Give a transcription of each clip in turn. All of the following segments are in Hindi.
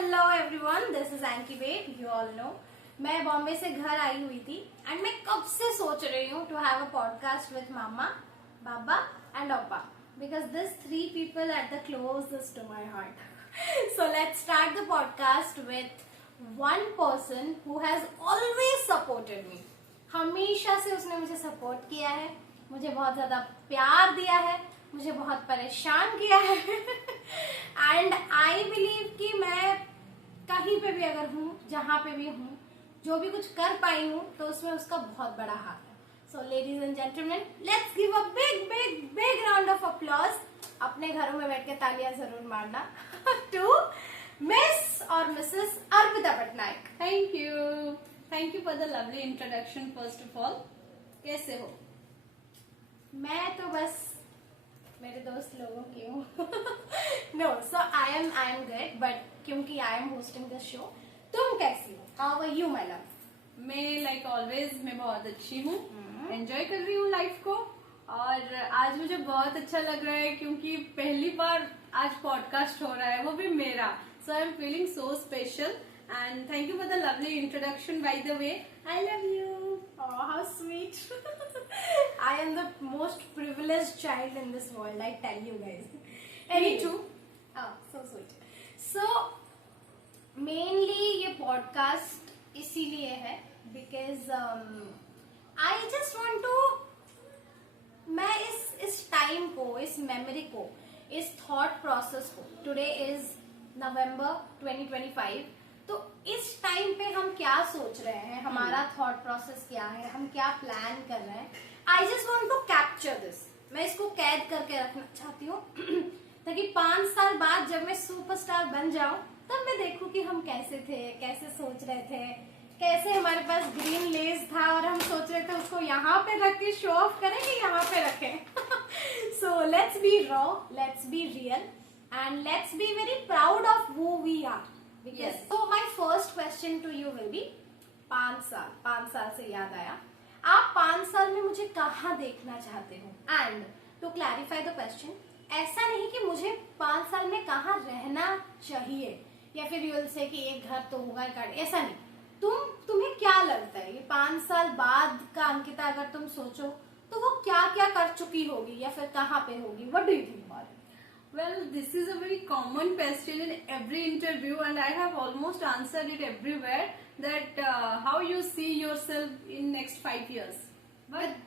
Hello everyone, this is Anky Bet, you all know. मैं बॉम्बे से घर आई हुई थी एंड मैं कब से सोच रही हूँ to have a podcast with मामा, बाबा एंड ओपा, because this three people at the closest to my heart. So let's start the podcast with one person who has always supported me. हमेशा से उसने मुझे सपोर्ट किया है, मुझे बहुत ज्यादा प्यार दिया है, मुझे बहुत परेशान किया है एंड आई बिलीव कि मैं कहीं पे भी अगर हूँ, जहां पे भी हूँ, जो भी कुछ कर पाई हूँ, तो उसमें उसका बहुत बड़ा हाथ है। So ladies and gentleman, let's give a big big big round of applause. अपने घरों में बैठ के तालियां जरूर मारना टू मिस और Mrs Arpita Patnaik. Thank you for the lovely introduction. First of all, कैसे हो? मैं तो बस मेरे दोस्त लोगों की हूँ। No, so I am good, but क्योंकि I am hosting the show, तुम कैसी हो? How are you my love? मैं लाइक ऑलवेज मैं बहुत अच्छी हूँ, एंजॉय कर रही हूँ लाइफ को। और आज मुझे बहुत अच्छा लग रहा है क्योंकि पहली बार आज पॉडकास्ट हो रहा है, वो भी मेरा। So I am feeling so special and thank you for the lovely introduction. By the way, I love you. Oh, how sweet. I am the most privileged child in this world, I tell you guys. Anywho, so sweet. So, mainly ये podcast इसीलिए है because I just want to, मैं इस टाइम को, इस मेमोरी को, इस थॉट प्रोसेस को, टुडे इज नवंबर 2025, तो इस टाइम पे हम क्या सोच रहे हैं, हमारा थॉट प्रोसेस क्या है, हम क्या प्लान कर रहे हैं, I just want to capture this. मैं इसको कैद करके रखना चाहती हूँ ताकि 5 साल बाद जब मैं सुपरस्टार बन जाऊं, तब मैं देखूं कि हम कैसे थे, कैसे सोच रहे थे, कैसे हमारे पास ग्रीन लेस था और हम सोच रहे थे उसको यहाँ पे रख के शो ऑफ करें कि यहाँ पे रखें। So let's be raw, let's be real and let's be very proud of who we are. Yes. So my first question to you will be, 5 साल से याद आया, आप 5 साल में मुझे कहाँ देखना चाहते हो? And to clarify the question, ऐसा नहीं कि मुझे 5 साल में कहाँ रहना चाहिए या फिर यूल से कि एक घर तो होगा, ऐसा नहीं। तुम्हें क्या लगता है ये 5 साल बाद का अंकिता अगर तुम सोचो तो वो क्या क्या कर चुकी होगी या फिर कहाँ पे होगी? What do you think about it? Well, this is a very common question in every interview and I have almost answered it everywhere, that how you see yourself in next 5 years. But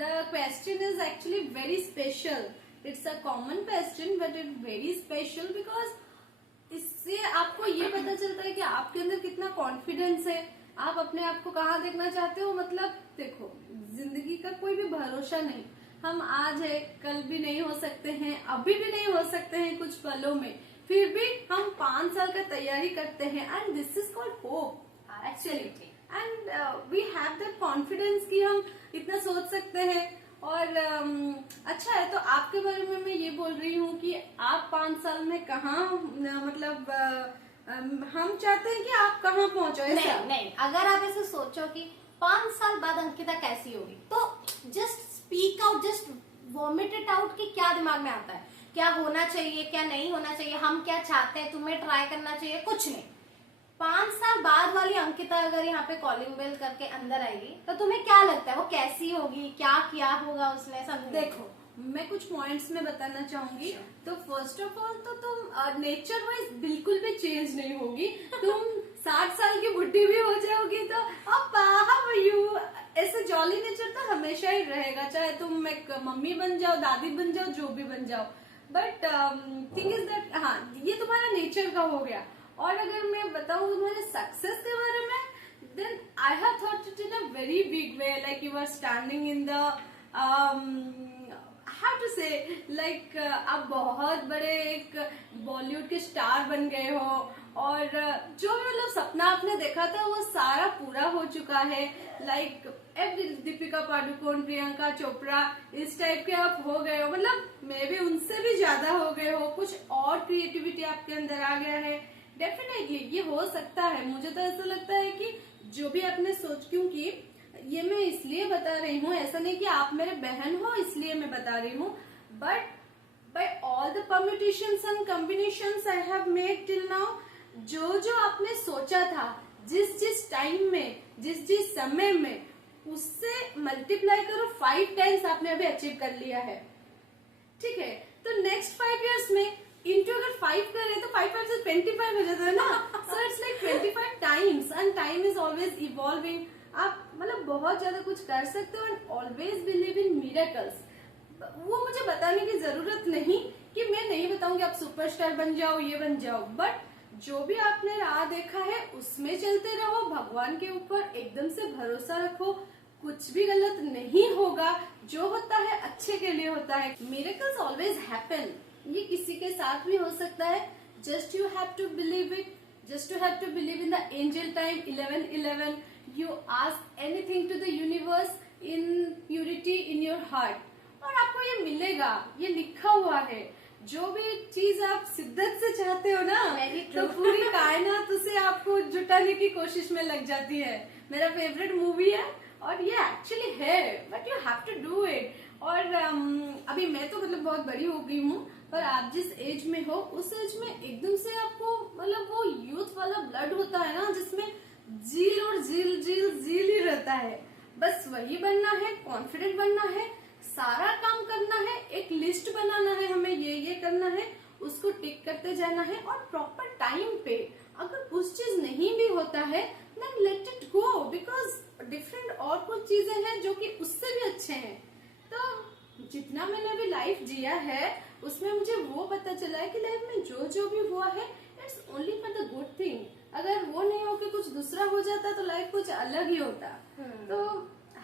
the question is actually very special. It's a common question but it's very special because इससे आपको ये पता चलता है कि आपके अंदर कितना कॉन्फिडेंस है, आप अपने आप को कहाँ देखना चाहते हो। मतलब देखो, जिंदगी का कोई भी भरोसा नहीं, हम आज है कल भी नहीं हो सकते हैं, अभी भी नहीं हो सकते हैं कुछ पलों में, फिर भी हम 5 साल का तैयारी करते हैं and this is called hope actually. And we have that confidence कि हम इतना सोच सकते हैं। और अच्छा है, तो आपके बारे में मैं ये बोल रही हूँ कि आप 5 साल में कहाँ, मतलब हम चाहते हैं कि आप कहाँ पहुँचो। नहीं, अगर आप ऐसे सोचो कि 5 साल बाद अंकिता कैसी होगी, तो just speak out, just vomit it out कि क्या दिमाग में आता है, क्या होना चाहिए, क्या नहीं होना चाहिए, हम क्या चाहते हैं, तुम्हें ट्राई करना चाहिए, कुछ नहीं। 5 साल बाद वाली अंकिता अगर यहाँ पे कॉलिंग बेल करके अंदर आएगी तो तुम्हें क्या लगता है वो कैसी होगी, क्या किया होगा उसने? समझो, देखो, मैं कुछ पॉइंट्स में बताना चाहूंगी। तो फर्स्ट ऑफ ऑल तो तुम नेचर वाइज बिल्कुल भी चेंज नहीं होगी। तुम 60 साल की बुढ़ी भी हो जाओगी तो अब यू ऐसे जॉली नेचर तो हमेशा ही रहेगा, चाहे तुम एक मम्मी बन जाओ, दादी बन जाओ, जो भी बन जाओ। बट थिंग इज दैट, हाँ, ये तुम्हारा नेचर का हो गया। और अगर मैं बताऊँ तुम्हारे सक्सेस के बारे में, then I have thought it in a very big way, like you are standing in the how to say, like आप बहुत बड़े एक बॉलीवुड के स्टार बन गए हो और जो मतलब सपना आपने देखा था वो सारा पूरा हो चुका है। लाइक एवरी दीपिका पादुकोण, प्रियंका चोपड़ा, इस टाइप के आप हो गए हो, मतलब मे भी उनसे भी ज्यादा हो गए हो। कुछ और क्रिएटिविटी आपके अंदर आ गया है। डेफिनेटली ये हो सकता है। मुझे तो ऐसा लगता है कि जो भी आपने सोच, क्योंकि ये मैं इसलिए बता रही हूँ, ऐसा नहीं कि आप मेरे बहन हो इसलिए मैं बता रही हूँ, but by all the permutations and combinations I have made till now, जो आपने सोचा था, जिस टाइम में, जिस समय में, उससे मल्टीप्लाई करो 5 टाइम्स आपने अभी अचीव कर लिया है। ठीक है, तो नेक्स्ट 5 इयर्स में इंटू अगर 5 करें तो 5 से 25 हो जाता है ना। So it's like 25 times and time is always evolving. आप मतलब बहुत ज्यादा कुछ कर सकते हो and always believe in miracles. वो मुझे बताने की जरूरत नहीं कि मैं नहीं बताऊंगी आप सुपरस्टार बन जाओ, ये बन जाओ, बट जो भी आपने राह देखा है उसमें चलते रहो, भगवान के ऊपर एकदम से भरोसा रखो, कुछ भी गलत नहीं होगा, जो होता है अच्छे के लिए होता है। मिरेकल्स ऑलवेज हैपन, ये किसी के साथ भी हो सकता है। Just you have to believe it, just you have to believe in the angel time 11:11। You ask anything to the universe in purity in your heart और आपको ये मिलेगा, ये लिखा हुआ है। जो भी चीज आप शिद्दत से चाहते हो ना, तो पूरी कायनात उसे आपको जुटाने की कोशिश में लग जाती है। मेरा फेवरेट मूवी है और ये एक्चुअली है, but you have to do it. और अभी मैं तो मतलब बहुत बड़ी हो गई हूँ, पर आप जिस एज में हो उस एज में एकदम से आपको मतलब वो यूथ वाला ब्लड होता है ना, जिसमें जील और जील ही रहता है। बस वही बनना है, कॉन्फिडेंट बनना है, सारा काम करना है, एक लिस्ट बनाना है, हमें ये करना है, उसको टिक करते जाना है और प्रॉपर टाइम पे। अगर उस चीज नहीं भी होता है then let it go, because different और कुछ चीजें हैं जो कि उससे भी अच्छे हैं। तो जितना मैंने अभी लाइफ जिया है उसमें मुझे वो पता चला है कि लाइफ में जो भी हुआ है it's only for the good thing. अगर वो नहीं होके कुछ दूसरा हो जाता तो लाइफ कुछ अलग ही होता। तो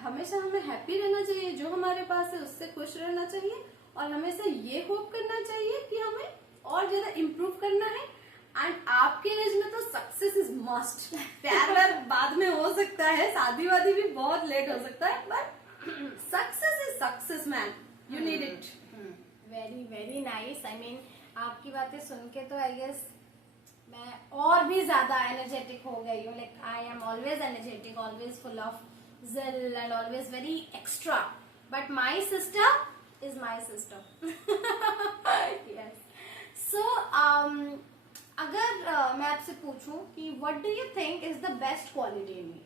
हमेशा हमें हैप्पी रहना चाहिए, जो हमारे पास है उससे खुश रहना चाहिए और हमेशा ये होप करना चाहिए कि हमें और ज्यादा इम्प्रूव करना है। एंड आपके एज में तो सक्सेस इज मस्ट। प्यार व्यार बाद में हो सकता है, शादी वादी भी बहुत लेट हो सकता है, but success is success man, you need it. Very very nice. I mean आपकी बातें सुन के तो आई गेस मैं और भी ज्यादा एनर्जेटिक हो गई हूँ। Like I am always energetic, always full of zeal and always very extra, but my sister is my sister. Yes. So अगर मैं आपसे पूछूं कि what do you think is the best quality in me?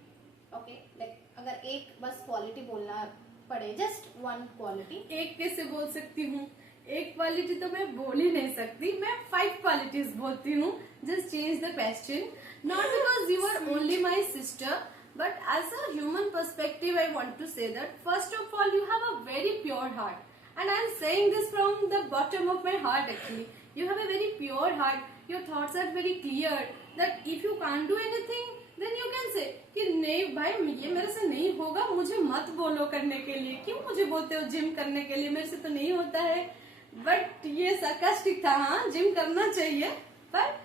Okay, like अगर एक बस क्वालिटी बोलना पड़े, just one quality. एक कैसे बोल सकती हूँ? एक क्वालिटी तो मैं बोल ही नहीं सकती, मैं 5 क्वालिटीज बोलती हूँ। Just change the question, not because you are only my sister, but as a human perspective I want to say that first of all you have a very pure heart, and I am saying this from the bottom of my heart actually. You have a very pure heart, your thoughts are very clear that if you can't do anything then you can say कि नहीं भाई ये मेरे से नहीं होगा, मुझे मत बोलो करने के लिए, क्यों मुझे बोलते हो जिम करने के लिए, मेरे से तो नहीं होता है। बट ये sarcastic था, हाँ जिम करना चाहिए, पर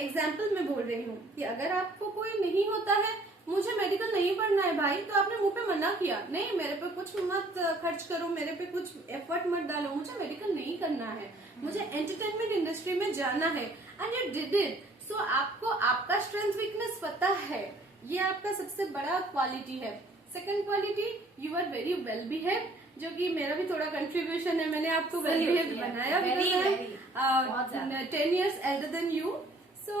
एग्जाम्पल मैं बोल रही हूँ कि अगर आपको कोई नहीं होता है, मुझे मेडिकल नहीं पढ़ना है भाई, तो आपने मुंह पे मना किया, नहीं मेरे पे कुछ मत खर्च करो, मेरे पे कुछ एफर्ट मत डालो, मुझे मेडिकल नहीं करना है, मुझे एंटरटेनमेंट इंडस्ट्री में जाना है, एंड यू डिड इट। सो आपको आपका स्ट्रेंथ वीकनेस पता है, ये आपका सबसे बड़ा क्वालिटी है। Second quality, you are very well behave, जो कि मेरा भी थोड़ा कंट्रीब्यूशन है, मैंने आपको वेल बिहेव बनाया, 10 years elder than you। सो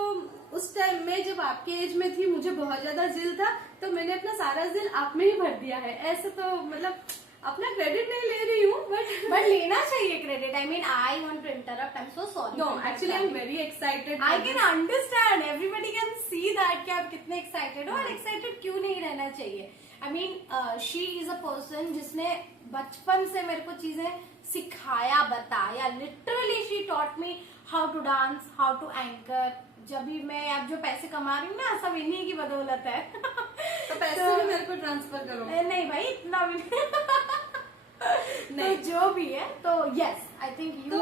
उस टाइम में जब आपके एज में थी, मुझे बहुत ज्यादा जिल था, तो मैंने अपना सारा जिल आप में ही भर दिया है। ऐसे तो मतलब अपना क्रेडिट नहीं ले रही हूँ, बट लेना चाहिए credit. I mean I want to interrupt, I am so sorry. No actually I am very excited. I can understand, everybody can see that कि आप कितने एक्साइटेड हो, और एक्साइटेड क्यों नहीं रहना चाहिए। I mean she is a person जिसने बचपन से मेरे को चीजें सिखाया, बताया। Literally she taught me how to dance, how to anchor. जब भी मैं अब जो पैसे कमा रही हूँ ना, सब इन्हीं की बदौलत है। तो पैसे भी मेरे को ट्रांसफर करो। नहीं भाई इतना भी नहीं। तो जो भी है, तो यस आई थिंक यू। तो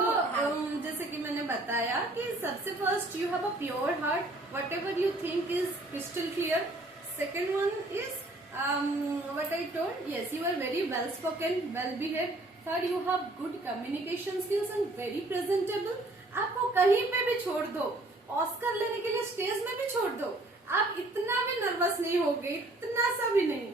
जैसे कि मैंने बताया कि सबसे first you have a pure heart, what ever you think is crystal clear. Second one is what I told, yes you are very well spoken, well behaved. Third, you have good communication skills and very presentable. आपको कहीं पे भी छोड़ दो, ऑस्कर लेने के लिए स्टेज में भी छोड़ दो, आप इतना भी नर्वस नहीं होगे, इतना सा भी नहीं,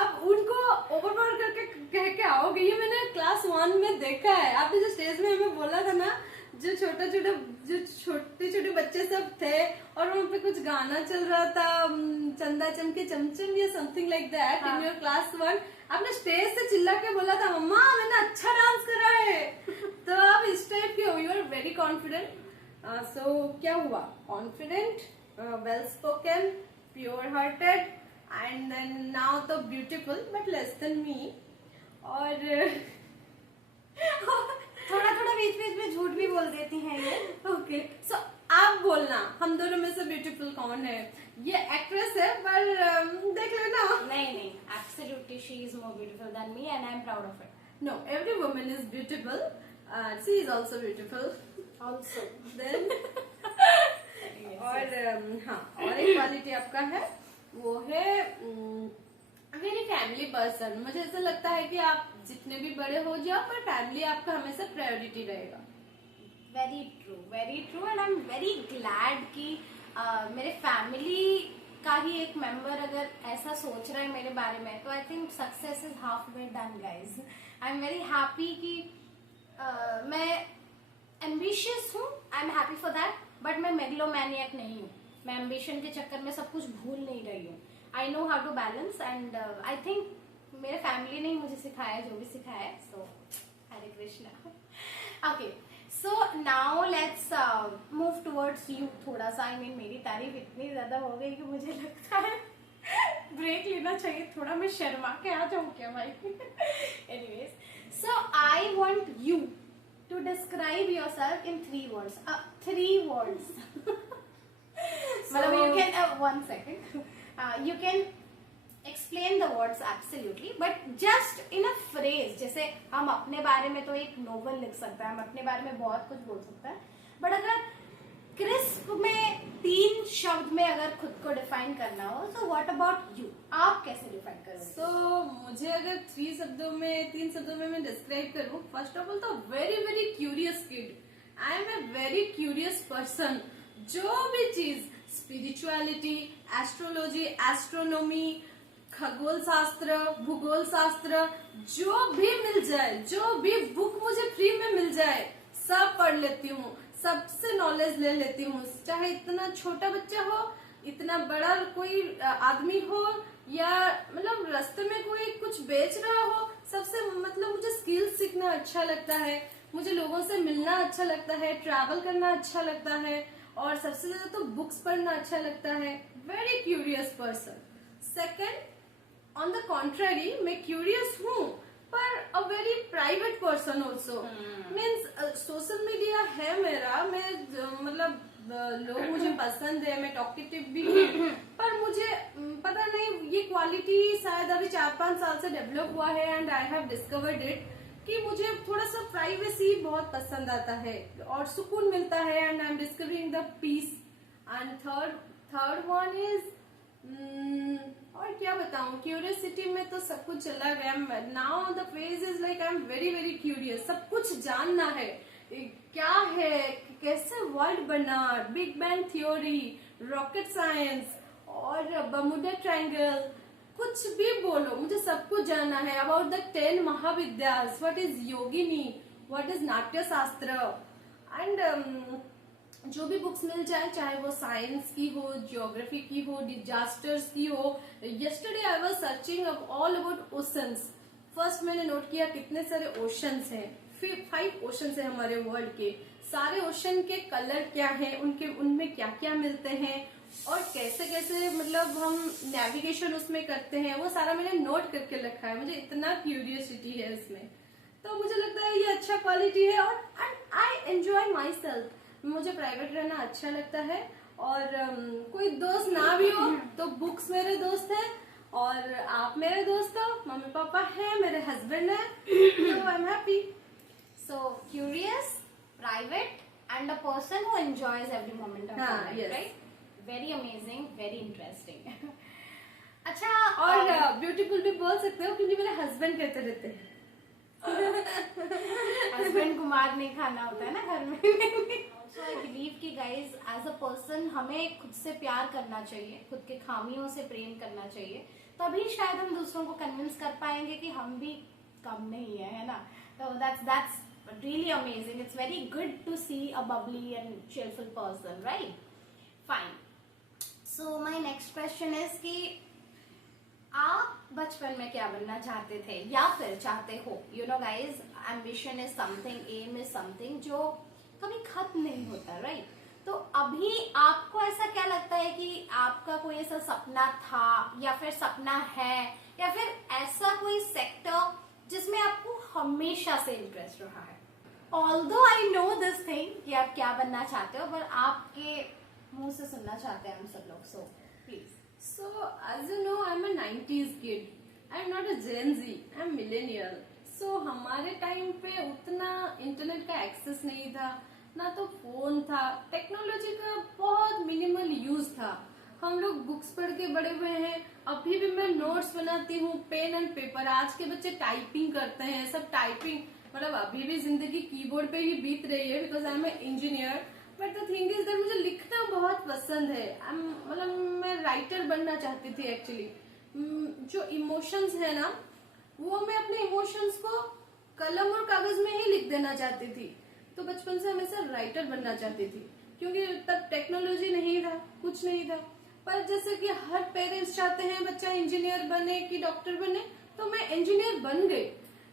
आप उनको ओवरपावर करके कह के आओगे। ये मैंने क्लास 1 में देखा है। आपने जो स्टेज में हमें बोला था ना, जो छोटे छोटे बच्चे सब थे और वहाँ पे कुछ गाना चल रहा था, चंदा चमके चमचम या something like that in your class 1। आपने स्टेज से चिल्ला के बोला था मम्मा मैंने अच्छा डांस करा है। तो आप इस टाइप के हो, यू आर वेरी कॉन्फिडेंट। सो क्या हुआ, confident, well spoken, pure hearted and then now तो beautiful but less than me. और थोड़ा थोड़ा बीच बीच में झूठ भी बोल देती हैं ये। ओके सो आप बोलना हम दोनों में से ब्यूटीफुल कौन है। ये एक्ट्रेस है पर देख लेना। नहीं नहीं, absolutely she is more beautiful than me and I am proud of it. No, every woman is beautiful, she is also beautiful also then. और हाँ, और एक क्वालिटी आपका है वो है वेरी फैमिली पर्सन। मुझे ऐसा लगता है कि आप जितने भी बड़े हो जाओ पर फैमिली आपका हमेशा प्रायोरिटी रहेगा। Very true and I am very glad कि मेरे फैमिली का ही एक मेंबर अगर ऐसा सोच रहा है मेरे बारे में, तो I think success is half way done guys. I am very happy कि मैं एम्बिशियस हूँ, I am happy for that, but मैं मेगलोमैनियक नहीं हूँ। मैं एम्बिशन के चक्कर में सब कुछ भूल नहीं रही हूँ। I know how to balance and I think मेरे फैमिली ने मुझे सिखाया जो भी सिखाया है। So Hare Krishna. Okay, so now let's move towards you थोड़ा सा। आई मीन मेरी तारीफ इतनी ज्यादा हो गई कि मुझे लगता है ब्रेक लेना चाहिए थोड़ा, मैं शर्मा के आ जाऊँ क्या भाई। Anyways, so I want you to describe yourself in 3 words। 3 words। मतलब you can 1 second, you can explain the words absolutely, but just in a phrase। जैसे हम अपने बारे में तो एक नोवेल लिख सकते हैं, हम अपने बारे में बहुत कुछ बोल सकते हैं, बट अगर क्रिस्प में 3 शब्द में अगर खुद को डिफाइन करना हो, तो व्हाट अबाउट यू, आप कैसे डिफाइन करोगे? सो मुझे अगर 3 शब्दों में मैं डिस्क्राइब करूँ, फर्स्ट ऑफ ऑल तो very very curious kid. I am a very curious person. जो भी चीज स्पिरिचुअलिटी, एस्ट्रोलॉजी, एस्ट्रोनॉमी, खगोल शास्त्र, भूगोल शास्त्र, जो भी मिल जाए, जो भी बुक मुझे फ्री में मिल जाए, सब पढ़ लेती हूँ, सबसे नॉलेज ले लेती हूँ। चाहे इतना छोटा बच्चा हो, इतना बड़ा कोई आदमी हो, या मतलब रास्ते में कोई कुछ बेच रहा हो, सबसे मतलब मुझे स्किल्स सीखना अच्छा लगता है, मुझे लोगों से मिलना अच्छा लगता है, ट्रैवल करना अच्छा लगता है, और सबसे ज्यादा तो बुक्स पढ़ना अच्छा लगता है। Very curious person. Second, on the contrary, मैं क्यूरियस हूँ पर a very private person also. Means social media है मेरा, मैं मतलब लोग मुझे पसंद है, मैं टॉकेटिव भी हूँ, पर मुझे पता नहीं ये क्वालिटी शायद अभी 4-5 साल से डेवलप हुआ है and I have discovered it कि मुझे थोड़ा सा प्राइवेसी बहुत पसंद आता है और सुकून मिलता है and I am discovering the peace. And third one is और क्या बताऊं, क्यूरियोसिटी में तो सब कुछ चला गया। Now the phase is like I am very very curious, सब कुछ जानना है, क्या है, कैसे वर्ल्ड बना, big bang theory, rocket science और बर्मुडा ट्रायंगल, कुछ भी बोलो मुझे सब कुछ जानना है। About the 10 Mahavidyas, what is yogini, what is Natya Shastra, and जो भी बुक्स मिल जाए, चाहे वो साइंस की हो, ज्योग्राफी की हो, डिजास्टर्स की हो। Yesterday I was searching all about oceans. First मैंने नोट किया कितने सारे ओशंस हैं, 5 ओशंस है हमारे वर्ल्ड के। सारे ओशन के कलर क्या है, उनमें क्या क्या मिलते हैं और कैसे कैसे मतलब हम नेविगेशन उसमें करते हैं, वो सारा मैंने नोट करके रखा है। मुझे इतना क्यूरियोसिटी है इसमें, तो मुझे लगता है ये अच्छा क्वालिटी है। और आई एंजॉय माई सेल्फ, मुझे प्राइवेट रहना अच्छा लगता है। और कोई दोस्त ना भी हो तो बुक्स मेरे दोस्त हैं, और आप मेरे दोस्त हो, मम्मी पापा हैं, मेरे हस्बैंड है, तो I am happy. So curious, private, and a person who enjoys every moment of their life, yes. right? Very amazing, very interesting. अच्छा, और ब्यूटीफुल भी बोल सकते हो क्योंकि मेरे हस्बैंड कहते रहते हैं हस्बैंड को मार नहीं खाना होता है ना घर में। So I believe कि guys as a person हमें खुद से प्यार करना चाहिए, खुद के खामियों से प्रेम करना चाहिए, तभी शायद हम दूसरों को कन्विंस कर पाएंगे कि हम भी कम नहीं है ना। So that's really amazing. It's very good to see a bubbly and cheerful person, right? Fine. So my next question is कि आप बचपन में क्या बनना चाहते थे या फिर चाहते हो? You know guys, ambition is something, aim is something जो कभी खत्म नहीं होता, राइट? तो अभी आपको ऐसा क्या लगता है कि आपका कोई ऐसा सपना था या फिर सपना है या फिर ऐसा कोई सेक्टर जिसमें आपको हमेशा से इंटरेस्ट रहा है? Although I know this thing कि आप क्या बनना चाहते हो, पर आपके मुंह से सुनना चाहते हैं हम सब लोग. So please. So, as you know, I'm a 90s kid. I'm not a Gen Z. I'm millennial. So, हमारे टाइम पे उतना इंटरनेट का एक्सेस नहीं था, ना तो फोन था, टेक्नोलॉजी का बहुत मिनिमल यूज था. हम लोग बुक्स पढ़ के बड़े हुए हैं. अभी भी मैं नोट्स बनाती हूँ, पेन एंड पेपर. आज के बच्चे टाइपिंग करते हैं, सब टाइपिंग. मतलब अभी भी जिंदगी कीबोर्ड पे ही बीत रही है, because I am a engineer. But the thing is that मुझे लिखना बहुत पसंद है. मतलब मैं राइटर बनना चाहती थी एक्चुअली. जो इमोशंस है ना, वो मैं अपने इमोशंस को कलम और कागज में ही लिख देना चाहती थी. तो बचपन से हमेशा राइटर बनना चाहती थी, क्योंकि तब टेक्नोलॉजी नहीं था, कुछ नहीं था. पर जैसे कि हर पेरेंट्स चाहते हैं बच्चा इंजीनियर बने कि डॉक्टर बने, तो मैं इंजीनियर बन गई.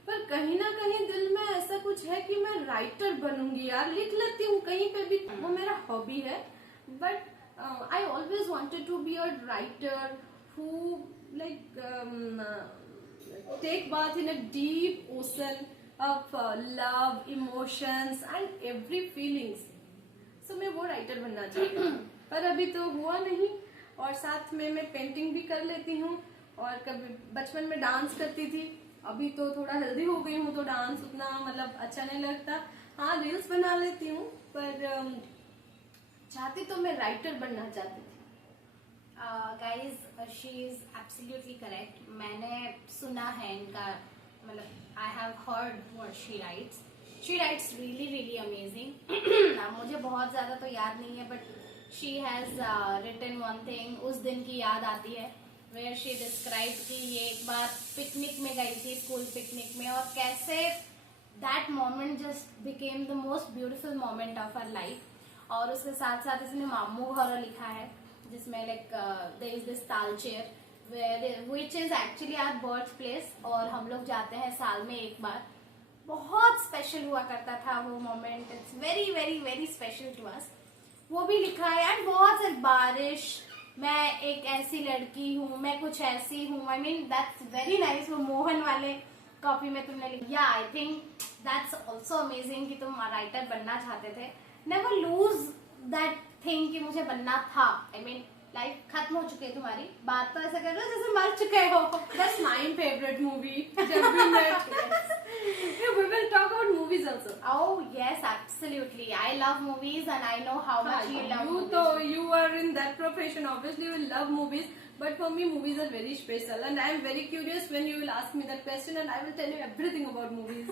पर कहीं ना कहीं दिल में ऐसा कुछ है कि मैं राइटर बनूंगी यार. लिख लेती हूँ कहीं पे भी, वो मेरा हॉबी है. But I always wanted to be a writer who like take bath in a deep ocean of love, emotions and every feelings. So मैं वो राइटर बनना चाहती हूँ, पर अभी तो हुआ नहीं. और साथ में मैं पेंटिंग भी कर लेती हूँ, और कभी बचपन में डांस करती थी. अभी तो थोड़ा हेल्दी हो गई हूँ, तो डांस उतना मतलब अच्छा नहीं लगता. हाँ, रील्स बना लेती हूँ, पर चाहती तो मैं राइटर बनना चाहती थी. Guys, she is absolutely correct. मैंने सुना है इनका, मतलब I have heard what she writes. She writes really really amazing. मुझे बहुत ज्यादा तो याद नहीं है, but she has written one thing. उस दिन की याद आती है where she described कि ये एक बार पिकनिक में गई थी, स्कूल पिकनिक में, और कैसे that moment just became the most beautiful moment of her life. और उसके साथ साथ इसने मामू घर लिखा है, जिसमें like there is this Talcher which is actually our birth place, और हम लोग जाते हैं साल में एक बार. बहुत स्पेशल हुआ करता था वो moment. It's very very very special to us. वो भी लिखा है. एंड बहुत सारी बारिश, मैं एक ऐसी लड़की हूँ, मैं कुछ ऐसी हूँ. I mean that's very nice. वो मोहन वाले कॉपी में तुमने लिखा. आई थिंक दैट्स ऑल्सो अमेजिंग कि तुम राइटर बनना चाहते थे. नेवर लूज दैट थिंग कि मुझे बनना था. आई मीन लाइफ खत्म हो चुकी है तुम्हारी. बात तो ऐसा कर रहे हो जैसे मर चुके हो. That's my favorite movie. जब भी मैं Yeah, we will talk about movies also. Oh yes, absolutely. I love movies and I know how much you love movies. You are in that profession. Obviously, you will love movies. But for me, movies are very special, and I am very curious when you will ask me that question, and I will tell you everything about movies.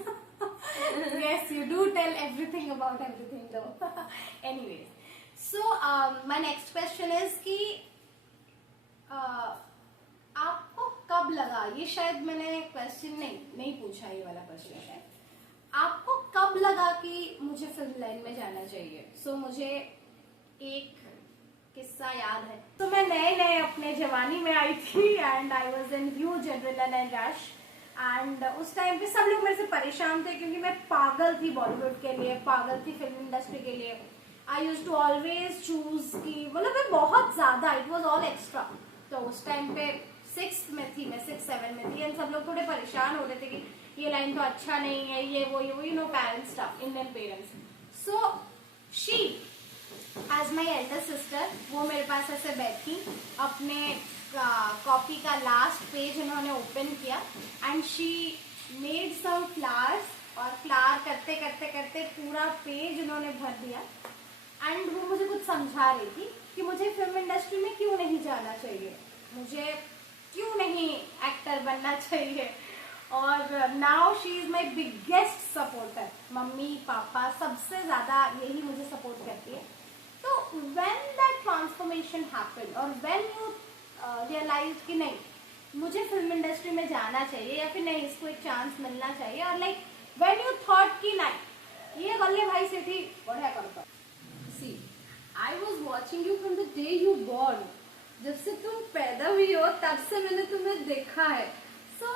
Yes, you do tell everything about everything, though. Anyways, so my next question is कि आपको कब लगा, ये शायद मैंने क्वेश्चन नहीं पूछा, ये वाला क्वेश्चन है, आपको कब लगा कि मुझे फिल्म लाइन में जाना चाहिए? सो मुझे एक किस्सा याद है. तो मैं नए अपने जवानी में आई थी and I was in huge adrenaline and rush. And उस टाइम पे सब लोग मेरे से परेशान थे क्योंकि मैं पागल थी बॉलीवुड के लिए, पागल थी फिल्म इंडस्ट्री के लिए. आई यूज टू ऑलवेज चूज की, मतलब मैं बहुत ज्यादा, इट वॉज ऑल एक्स्ट्रा. तो उस टाइम पे 6th में थी, मैं 6-7 में थी, एंड सब लोग थोड़े परेशान हो रहे थे कि ये लाइन तो अच्छा नहीं है, ये वो you know parents stuff, Indian parents. So she as my elder sister, वो मेरे पास ऐसे बैठी, अपने कॉपी का लास्ट पेज उन्होंने ओपन किया and she made some flowers, और फ्लावर करते करते करते पूरा पेज उन्होंने भर दिया. एंड वो मुझे कुछ समझा रही थी कि मुझे फिल्म इंडस्ट्री में क्यों नहीं जाना चाहिए, मुझे क्यों नहीं एक्टर बनना चाहिए. और now she is my biggest supporter. Mummy papa सबसे ज्यादा यही मुझे सपोर्ट करती है. तो व्हेन दैट ट्रांसफॉर्मेशन हैपेंड और व्हेन यू रियलाइज कि नहीं मुझे फिल्म इंडस्ट्री में जाना चाहिए या फिर नहीं इसको एक चांस मिलना चाहिए, और लाइक व्हेन यू थॉट कि नहीं ये गल्ले भाई से थी बढ़िया करता. See, I was watching you from the day you born. जब से तुम पैदा हुई हो तब से मैंने तुम्हें देखा है. सो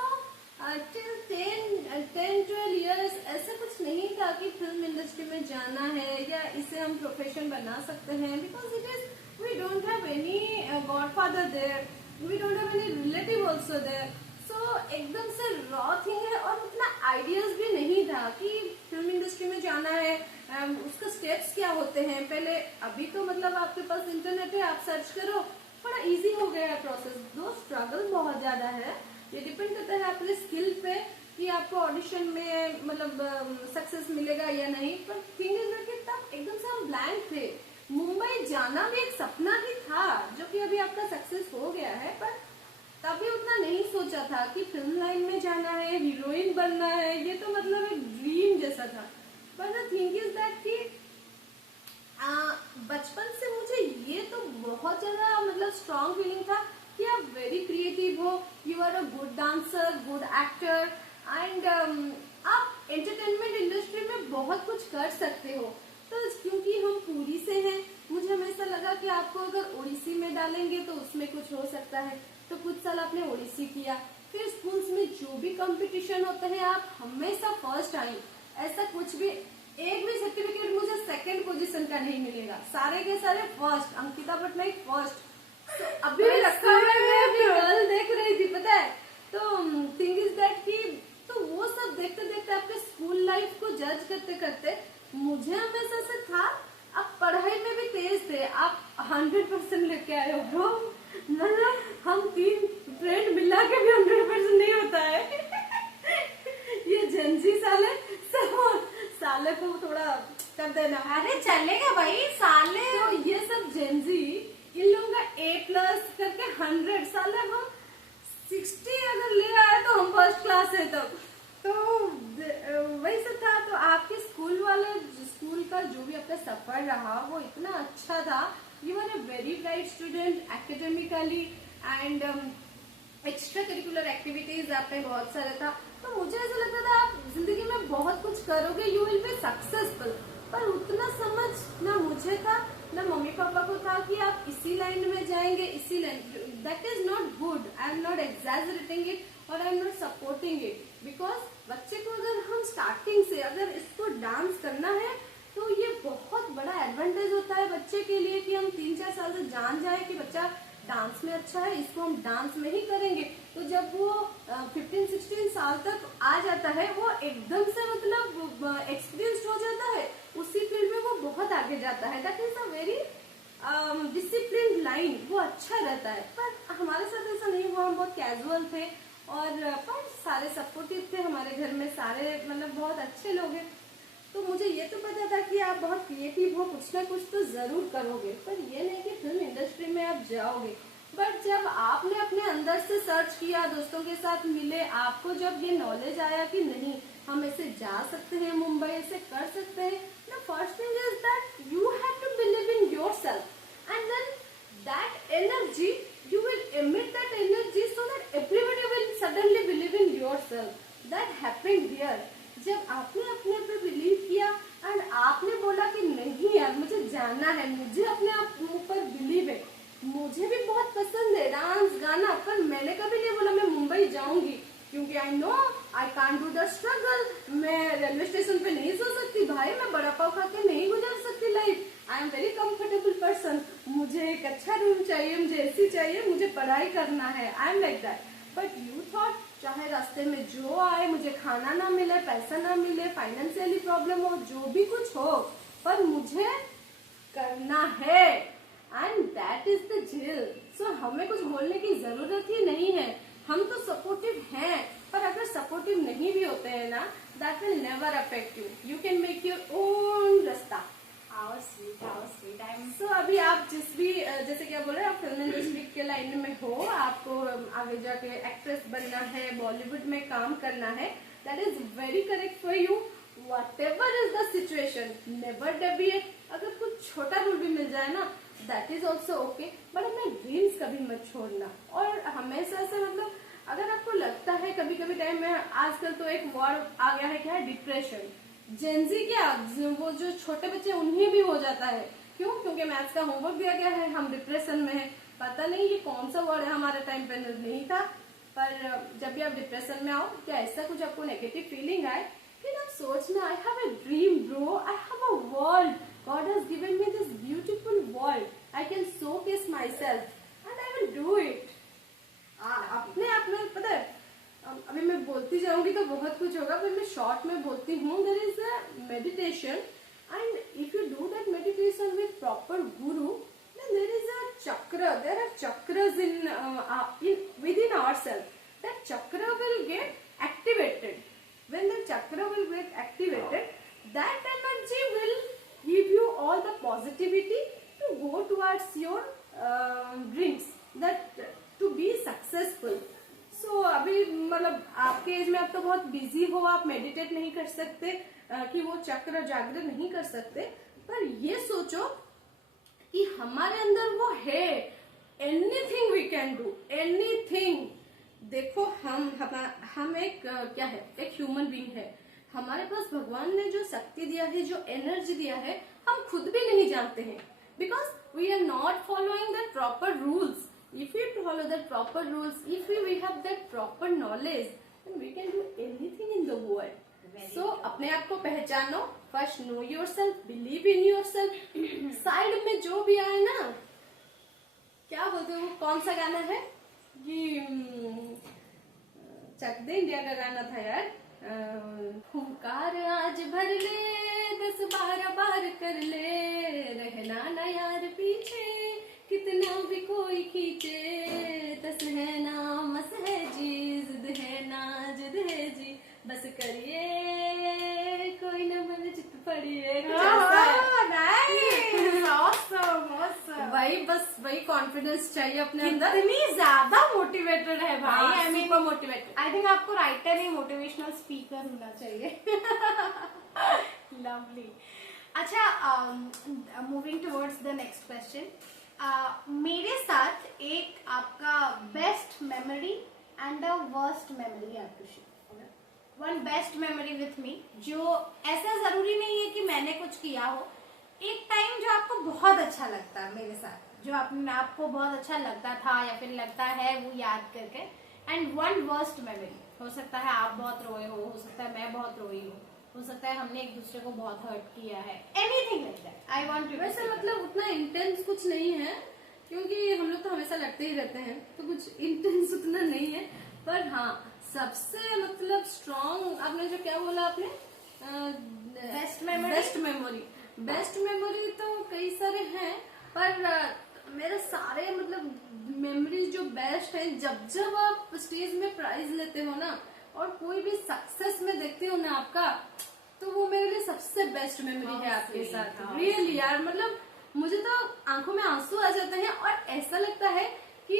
टिल 10-12 years ऐसा कुछ नहीं था कि फिल्म इंडस्ट्री में जाना है या इसे हम प्रोफेशन बना सकते हैं. Because it is we don't have any godfather there, we don't have any relative also there. So एकदम से रॉ थिंग है और उतना आइडियाज भी नहीं था कि फिल्म इंडस्ट्री में जाना है, उसका स्टेप्स क्या होते हैं पहले. अभी तो मतलब आपके पास इंटरनेट है, आप सर्च करो, थोड़ा इजी हो गया है प्रोसेस. दो स्ट्रगल बहुत ज्यादा है, ये डिपेंड करता है अपने स्किल पे कि आपको ऑडिशन में मतलब सक्सेस मिलेगा या नहीं. पर थिंग इज कि तब एकदम से हम ब्लैंक थे. मुंबई जाना भी एक सपना ही था जो कि अभी आपका सक्सेस हो गया है, पर तभी उतना नहीं सोचा था कि फिल्म लाइन में जाना है, हीरोइन बनना है. ये तो मतलब एक ड्रीम जैसा था. पर द थिंग इज दैट कि बचपन से मुझे ये तो बहुत ज्यादा मतलब स्ट्रॉन्ग फीलिंग था कि आप वेरी क्रिएटिव हो, you are a good dancer, good actor, and आप एंटरटेनमेंट इंडस्ट्री में बहुत कुछ कर सकते हो. तो क्योंकि हम पुरी से हैं, मुझे हमेशा लगा कि आपको अगर ओडिसी में डालेंगे तो उसमें कुछ हो सकता है. तो कुछ साल आपने ओडिसी किया, फिर स्कूल्स में जो भी कंपटीशन होते हैं आप हमेशा फर्स्ट आए. ऐसा कुछ भी एक भी सर्टिफिकेट मुझे सेकंड पोजीशन का नहीं मिलेगा, सारे के सारे फर्स्ट. अंकिता पटनायक फर्स्ट. तो अभी भी रखा हुआ है, अभी गर्ल देख रही थी पता है. तो थिंग इज दैट कि तो वो सब देखते देखते आपके स्कूल लाइफ को जज करते करते मुझे हमेशा से था आप पढ़ाई में भी तेज थे, आप 100% लेके आए हो. मतलब हम 3 फ्रेंड मिला के भी 100% नहीं होता है. ये जेंजी साले को थोड़ा कर देना. अरे चलेगा भाई साले. तो ये सब जेंजी, इन लोगों का A+ करके 100, साले हम 60 अगर ले आए तो हम फर्स्ट क्लास है तब. तो वही सब था. तो आपके स्कूल का जो भी आपका सफर रहा वो इतना अच्छा था. You are a very bright student academically and extra curricular activities आप में बहुत सारा था. तो मुझे ऐसा लगता था आप जिंदगी में बहुत कुछ करोगे, यू विल बी सक्सेसफुल. पर उतना समझ ना मुझे था ना मम्मी पापा को था कि आप इसी लाइन में जाएंगे, इसी line. That is not good. I am not exaggerating it और I am not supporting it. Because बच्चे को अगर हम स्टार्टिंग से अगर इसको डांस करना है तो ये बहुत बड़ा एडवांटेज होता है बच्चे के लिए कि हम 3-4 साल से जान जाए कि बच्चा डांस में अच्छा है, इसको हम डांस में ही करेंगे. तो जब वो 15-16 साल तक आ जाता है वो एकदम से मतलब एक्सपीरियंस्ड हो जाता है उसी फील्ड में, वो बहुत आगे जाता है. That is a very discipline line. वो अच्छा रहता है. पर हमारे साथ ऐसा नहीं हुआ. हम बहुत कैजुअल थे और पर सारे सपोर्टिव थे हमारे घर में, सारे मतलब बहुत अच्छे लोग हैं. तो मुझे ये तो पता था कि आप बहुत क्रिएटिव हो, कुछ ना कुछ तो जरूर करोगे, पर ये नहीं कि फिल्म इंडस्ट्री में आप जाओगे. बट जब आपने अपने अंदर से सर्च किया, दोस्तों के साथ मिले, आपको जब ये नॉलेज आया कि नहीं हम ऐसे जा सकते हैं, मुंबई ऐसे कर सकते हैं, the first thing is that you have to believe in yourself and then that energy you will emit that energy so that everybody will suddenly believe in yourself. That happened here. जब आपने अपने पे बिलीव किया एंड आपने बोला कि नहीं यार मुझे जाना है, मुझे अपने आप ऊपर बिलीव है, मुझे भी बहुत पसंद है डांस गाना, पर मैंने कभी नहीं बोला मैं मुंबई जाऊंगी क्योंकि I know I can't do the struggle. मैं रेलवे स्टेशन पे नहीं सो सकती भाई, मैं बड़ा पाव खा के नहीं गुजार सकती life. I am very comfortable person. मुझे एक अच्छा रूम चाहिए, मुझे एसी चाहिए, मुझे पढ़ाई करना है. I am like that. But you thought चाहे रास्ते में जो आए, मुझे खाना ना मिले, पैसा ना मिले, फाइनेंशियली प्रॉब्लम हो, जो भी कुछ हो, पर मुझे करना है. एंड दैट इज द झिल. सो हमें कुछ बोलने की जरूरत ही नहीं है. हम तो सपोर्टिव हैं, पर अगर सपोर्टिव नहीं भी होते हैं ना, that will never affect you. You can make your own रास्ता. How sweet, how sweet. So, अभी आप जिस भी जैसे क्या बोल रहे हैं, आप फिल्म इंडस्ट्री के लाइन में हो, आपको आगे जाके एक्ट्रेस बनना है, बॉलीवुड में काम करना है, that is very correct for you. whatever is the situation, never deviate. अगर कुछ छोटा रोल भी मिल जाए ना, that is also okay, but अपने ड्रीम्स कभी मत छोड़ना. और हमेशा से मतलब अगर आपको लगता है कभी कभी टाइम में, आजकल तो एक वर्ड आ गया है क्या है, डिप्रेशन. जेंजी क्या, वो जो छोटे बच्चे उन्हें भी हो जाता है क्यों? क्योंकि मैथ्स का होमवर्क दिया गया है, हम डिप्रेशन में है। पता नहीं ये कौन सा वर्ड है, हमारे टाइम पे नहीं था। पर जब भी आप डिप्रेशन में आओ, क्या ऐसा कुछ आपको नेगेटिव फीलिंग आए, फिर आप सोचना, I have a dream bro, I have a world, God has given me this beautiful world, I can showcase my self and I will do it. अपने आप में पता है, अभी मैं बोलती जाऊंगी तो बहुत कुछ होगा, पर मैं शॉर्ट में बोलती हूँ। There is a meditation, and if you do that meditation with proper guru, then there is a chakra, there are chakras in within ourselves. That chakra will get activated. When the chakra will get activated, that energy will give you all the positivity to go towards your dreams, that to be successful. So अभी मतलब आपके एज में आप तो बहुत बिजी हो, आप मेडिटेट नहीं कर सकते, कि वो चक्र जागृत नहीं कर सकते, पर ये सोचो कि हमारे अंदर वो है। Anything we can do, anything. देखो हम एक क्या है, एक ह्यूमन बीइंग है। हमारे पास भगवान ने जो शक्ति दिया है, जो एनर्जी दिया है, हम खुद भी नहीं जानते हैं, because we are not following the proper rules. If you follow the proper rules, if we have that proper knowledge, then we can do anything in the world. So अपने आप को पहचानो, first know your self, believe in your self. Side में जो भी आए ना, क्या बोलते हो, कौन सा गाना है ये, चक दे इंडिया का गाना था यार, हुंकार आज भर ले, 10-12 बार कर ले, रहना ना यार पीछे, कितना भी कोई खींचे, तस है ना मस है जी, जिद है ना जिद है जी, बस करिए कोई ना मन चित पड़िए। वही कॉन्फिडेंस चाहिए अपने अंदर। इतनी ज्यादा मोटिवेटेड है भाई, I mean motivated. I think आपको राइटर नहीं, मोटिवेशनल स्पीकर होना चाहिए। लवली। अच्छा, moving towards the next question. मेरे साथ एक आपका best memory and a worst memory है to share. One best memory with me, जो ऐसा जरूरी नहीं है कि मैंने कुछ किया हो, एक टाइम जो आपको बहुत अच्छा लगता है मेरे साथ, जो आपको बहुत अच्छा लगता था या फिर लगता है, वो याद करके। एंड वन वर्स्ट मेमोरी, हो सकता है आप बहुत रोए हो सकता है मैं बहुत रोई हो सकता है हमने एक दूसरे को बहुत हर्ट किया है, anything like that I want to. वैसे मतलब उतना इंटेंस कुछ नहीं है, क्योंकि हम लोग तो हमेशा लड़ते ही रहते हैं, तो कुछ इंटेंस उतना नहीं है। पर हाँ, सबसे मतलब स्ट्रॉन्ग, आपने जो क्या बोला आपने, बेस्ट मेमोरी। बेस्ट मेमोरी तो कई सारे हैं, पर मेरे सारे मतलब मेमोरीज जो बेस्ट है, जब आप स्टेज में प्राइज लेते हो ना, और कोई भी सक्सेस में देखती हो ना आपका, तो वो मेरे लिए सबसे बेस्ट मेमोरी है आपके साथ। रियली यार, मतलब मुझे तो आंखों में आंसू आ जाते हैं, और ऐसा लगता है कि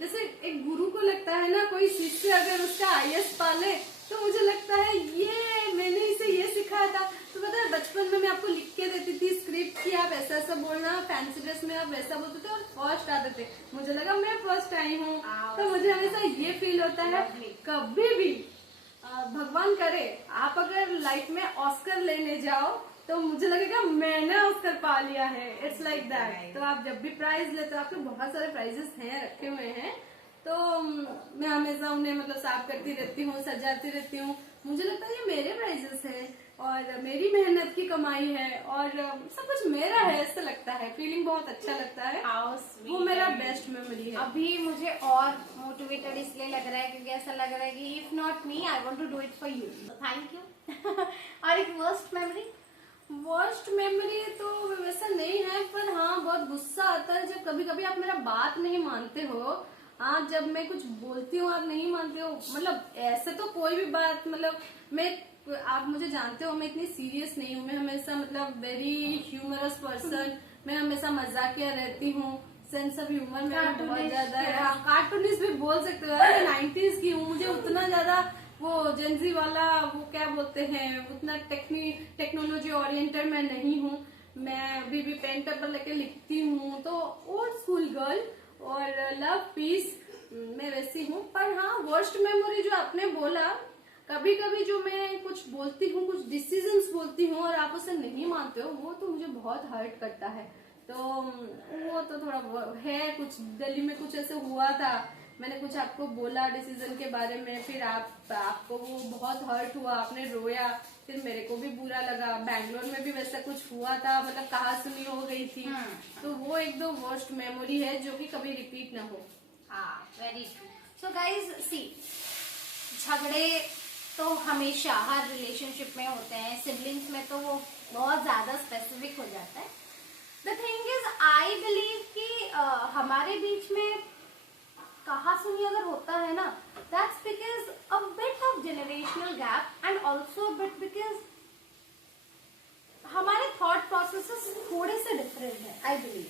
जैसे एक गुरु को लगता है ना, कोई शिष्य अगर उसका IAS पाले, तो मुझे लगता है ये मैंने इसे ये सिखाया था। तो पता है, बचपन में मैं आपको लिख के देती थी स्क्रिप्ट कि आप ऐसा ऐसा बोलना, फैंसी ड्रेस में आप वैसा बोलते थे और फर्स्ट आते थे, मुझे लगा मैं फर्स्ट आई हूँ। तो मुझे हमेशा ये फील होता है, कभी भी भगवान करे आप अगर लाइफ में ऑस्कर लेने जाओ, तो मुझे लगेगा मैंने ऑस्कर पा लिया है। It's like that. तो आप जब भी प्राइज लेते हो, आपके बहुत सारे प्राइजेस हैं, रखे हुए हैं, तो मैं हमेशा उन्हें मतलब साफ करती रहती हूँ, सजाती रहती हूँ। मुझे लगता है ये मेरे प्राइजेस हैं और मेरी मेहनत की कमाई है, और सब कुछ मेरा है, ऐसा लगता है। फीलिंग बहुत अच्छा लगता है, वो मेरा बेस्ट मेमोरी है। अभी मुझे और मोटिवेटेड इसलिए लग रहा है क्योंकि ऐसा लग रहा है कि if not me, I want to do it for you, thank you. और एक वर्स्ट मेमोरी तो वैसा नहीं है, पर हाँ बहुत गुस्सा आता है जब कभी कभी आप मेरा बात नहीं मानते हो। हाँ, जब मैं कुछ बोलती हूँ आप नहीं मानते हो, मतलब ऐसे तो कोई भी बात, मतलब आप मुझे जानते हो, मैं इतनी सीरियस नहीं हूँ, मैं हमेशा मतलब वेरी ह्यूमरस पर्सन, मैं हमेशा मजाकिया रहती हूँ, सेंस ऑफ ह्यूमर मेरा बहुत ज्यादा है। हाँ, कार्टूनिस्ट भी बोल सकते हो, 90s की हूँ, मुझे उतना ज्यादा वो जेंजी वाला वो क्या बोलते हैं, उतना टेक्नोलॉजी ओरिएंटेड मैं नहीं हूँ। मैं अभी भी पेन पेपर लेके लिखती हूँ, तो ओल्ड स्कूल गर्ल और लव पीस मैं वैसी हूँ। पर हाँ, वर्स्ट मेमोरी जो आपने बोला, कभी कभी जो मैं कुछ बोलती हूँ, कुछ डिसीजंस बोलती हूँ और आप उसे नहीं मानते हो, वो तो मुझे बहुत हर्ट करता है। तो वो तो थोड़ा है, कुछ दिल्ली में कुछ ऐसे हुआ था, मैंने कुछ आपको बोला डिसीजन के बारे में, फिर आपको वो बहुत हर्ट हुआ, आपने रोया, फिर मेरे को भी बुरा लगा। बैंगलोर में भी वैसा कुछ हुआ था, मतलब कहा सुनी हो गई थी। तो वो एक दो वर्स्ट मेमोरी है जो कि कभी रिपीट ना हो। हाँ, very true. So guys see, झगड़े तो हमेशा हर रिलेशनशिप में होते हैं, सिबलिंग्स में तो वो बहुत ज्यादा स्पेसिफिक हो जाता है। The thing is, I believe कि हमारे बीच में कहा सुनी अगर होता है ना, that's because a bit of generational gap and also bit because हमारे थॉट प्रोसेसेस थोड़े से डिफरेंट है। आई बिलीव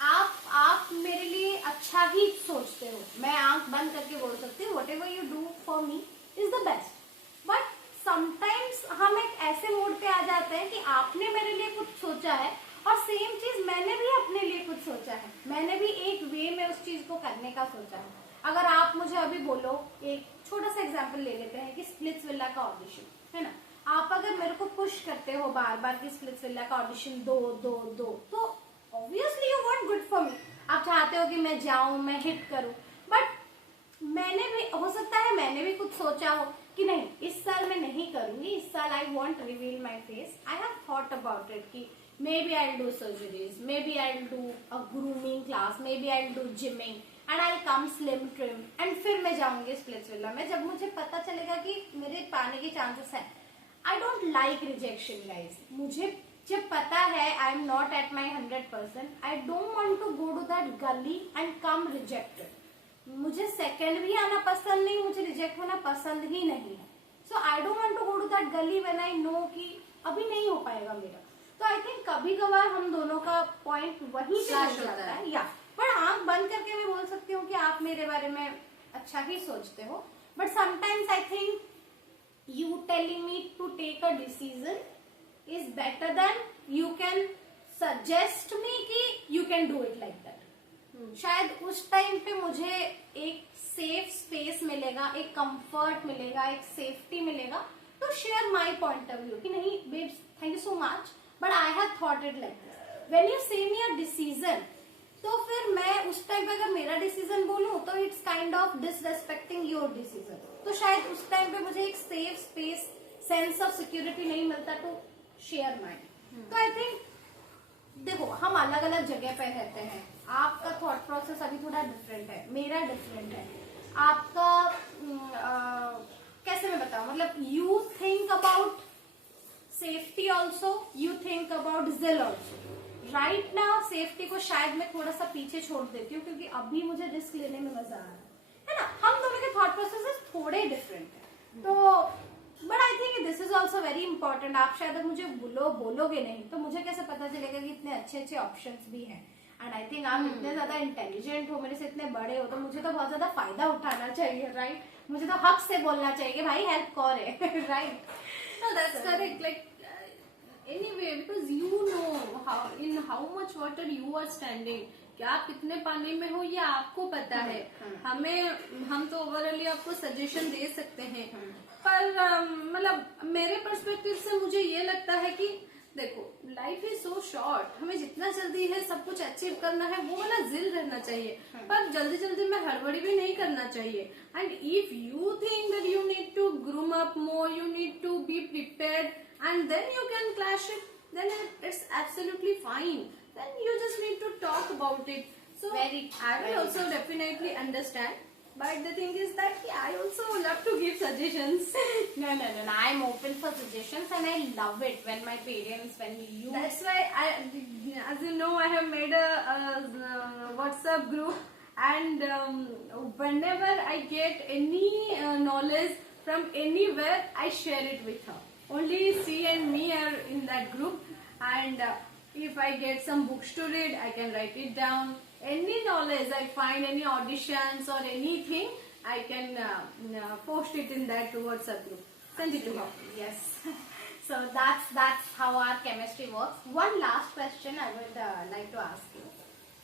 आप मेरे लिए अच्छा ही सोचते हो, मैं आंख बंद करके बोल सकती हूँ whatever you do for me is the best. But sometimes हम एक ऐसे मूड पे आ जाते हैं कि आपने मेरे लिए कुछ सोचा है और सेम चीज मैंने भी अपने लिए कुछ सोचा है, मैंने भी एक वे में उस चीज को करने का सोचा है। अगर आप मुझे अभी बोलो, एक छोटा सा एग्जांपल ले लेते हैं कि स्प्लिट्स विला का ऑडिशन है ना, आप अगर मेरे को पुश करते हो बार बार कि स्प्लिट्स विला का ऑडिशन दो दो दो, तो obviously you want good for me, आप चाहते हो कि मैं जाऊं, मैं हिट करूं। बट मैंने भी, हो सकता है मैंने भी कुछ सोचा हो कि नहीं इस साल मैं नहीं करूंगी, इस साल I won't reveal my face, I have thought about it कि maybe I do surgeries, maybe I do a grooming class, maybe I do gymming and I come slim trim and फिर मैं जाऊंगी स्प्लिट्स विला में, जब मुझे पता चलेगा कि मेरे पाने के चांसेस है। I don't like rejection guys, मुझे जब पता है I am not at my 100%, I don't want to go to that गली एंड कम रिजेक्टेड। मुझे सेकंड भी आना पसंद नहीं, मुझे रिजेक्ट होना पसंद ही नहीं है। So I don't want to go to that गली व्हेन आई नो कि अभी नहीं हो पाएगा मेरा। तो आई थिंक कभी कभार हम दोनों का पॉइंट वहीं पे हो जाता है, या पर आंख बंद करके मैं बोल सकती हूँ कि आप मेरे बारे में अच्छा ही सोचते हो। But sometimes I think you telling me to take a decision is better than you can suggest me कि you can do it like that. शायद उस टाइम पे मुझे एक सेफ स्पेस मिलेगा, एक कंफर्ट मिलेगा, एक सेफ्टी मिलेगा to share my point of view कि नहीं babes thank you so much but I have thought it like this. When you say me a decision, तो फिर मैं उस टाइम पे अगर मेरा डिसीजन बोलूं तो it's kind of disrespecting your decision. तो शायद उस टाइम पे मुझे एक safe space, sense of security नहीं मिलता टू शेयर माइंड। तो आई थिंक देखो हम अलग अलग जगह पे रहते हैं, आपका थॉट प्रोसेस अभी थोड़ा डिफरेंट है, मेरा डिफरेंट है। आपका कैसे मैं बताऊं, मतलब you think about safety also, you think about जिल ऑल्सो। राइट ना सेफ्टी को शायद मैं थोड़ा सा पीछे छोड़ देती हूँ क्योंकि अभी मुझे रिस्क लेने में मजा आ रहा है ना। हम दोनों के थॉट प्रोसेस थोड़े डिफरेंट है। तो but I think this is also very important. आप शायद अब मुझे बोलोगे नहीं तो मुझे कैसे पता चलेगा कि इतने अच्छे अच्छे ऑप्शंस भी हैं। एंड आई थिंक आप इतने ज्यादा इंटेलिजेंट हो, मेरे से इतने बड़े हो, तो मुझे तो बहुत ज्यादा फायदा उठाना चाहिए, राइट? मुझे तो हक से बोलना चाहिए भाई हेल्प करे, right? No, that's correct. Like anyway, because you know how much water you are standing. कि आप कितने पानी में हो ये आपको पता है। हम तो ओवरऑली आपको सजेशन दे सकते हैं, पर मतलब मेरे पर्सपेक्टिव से मुझे ये लगता है कि देखो लाइफ इज सो शॉर्ट, हमें जितना जल्दी है सब कुछ अचीव करना है वो वाला जिल रहना चाहिए, पर जल्दी जल्दी में हड़बड़ी भी नहीं करना चाहिए। And if you think that you need to groom up more, you need to be prepared and then you can clash it, then it's absolutely fine, then you just need to talk about it. So I will also definitely understand, but the thing is that I also love to give suggestions. No, I'm open for suggestions and I love it when my parents, when you. That's why as you know, I have made a WhatsApp group, and whenever I get any knowledge from anywhere, I share it with her. Only she and me are in that group, and if I get some books to read, I can write it down. Any knowledge I find, any auditions or anything, I can post it in that WhatsApp group. Send it to her. Yes. So that's how our chemistry works. One last question I would like to ask you.